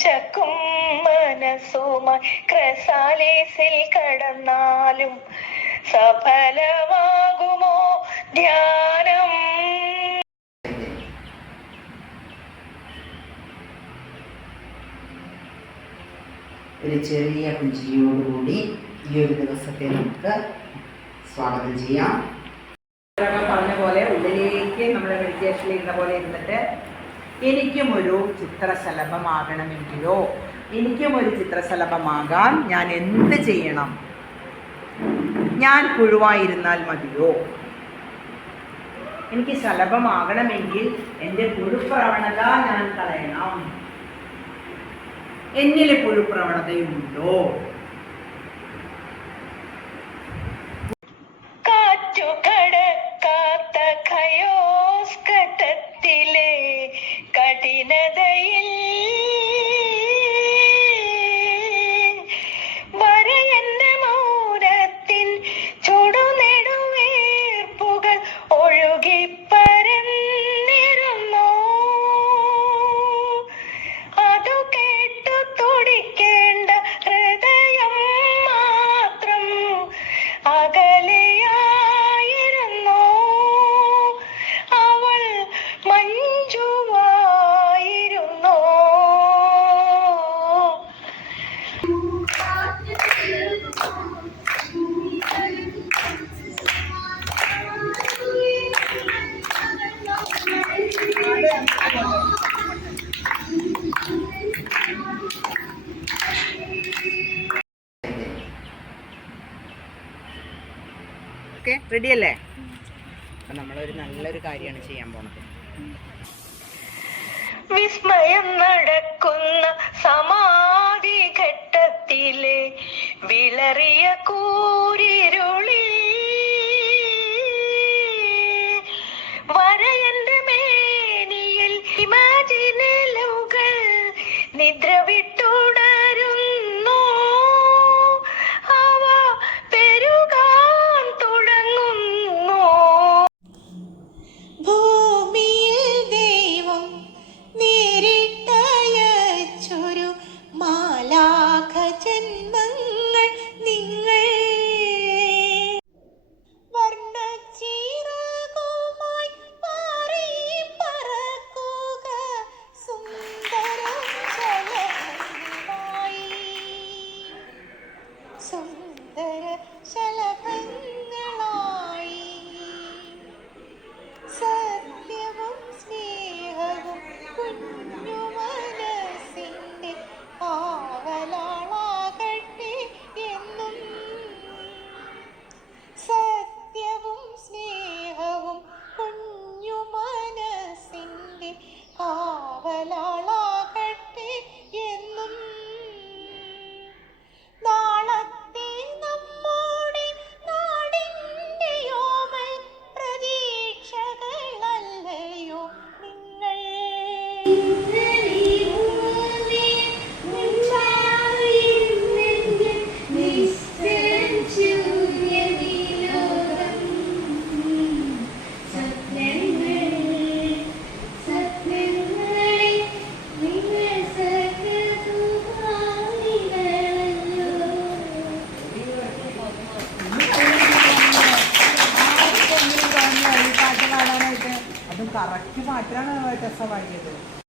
ചിറകുമായി ക്രസാലേസിൽ കടന്നാലും സഫലമാകുമോ ധ്യാനം? ഒരു ചെറിയ പുഞ്ചിരിയോടുകൂടി ഈ ഒരു ദിവസത്തെ നമുക്ക് സ്വാഗതം ചെയ്യാം. പറഞ്ഞ പോലെ ഉള്ളിലേക്ക് നമ്മുടെ മെഡിറ്റേഷനിൽ ഇരുന്ന പോലെ ഇരുന്നിട്ട് എനിക്കും ഒരു ചിത്രശലഭമാകണമെങ്കിലോ എനിക്കും ഒരു ചിത്രശലഭമാകാൻ ഞാൻ എന്ത് ചെയ്യണം? ഞാൻ പുഴുവായിരുന്നാൽ മതിയോ? എനിക്ക് ശലഭമാകണമെങ്കിൽ എന്റെ പുഴുപ്രവണത ഞാൻ കളയണം. എന്നിലെ പുഴുപ്രവണതയുണ്ടോ? കാറ്റുകടക്കാത്ത ഖയോസ് ഓക്കെ റെഡി അല്ലേ? അപ്പം നമ്മളൊരു നല്ലൊരു കാര്യമാണ് ചെയ്യാൻ പോണത്. വിസ്മയം നടക്കുന്ന സമാധി ഘട്ടത്തിലെ വിളറിയ കൂരിരുളി. വരയന്റെ മേനിയിൽ ഇമാജിനലുകൾ നിദ്ര വിട്ടുണരുന്നു 下来 കറക്റ്റ് പാട്ടാണ് ടെസ്സ പാടിയത്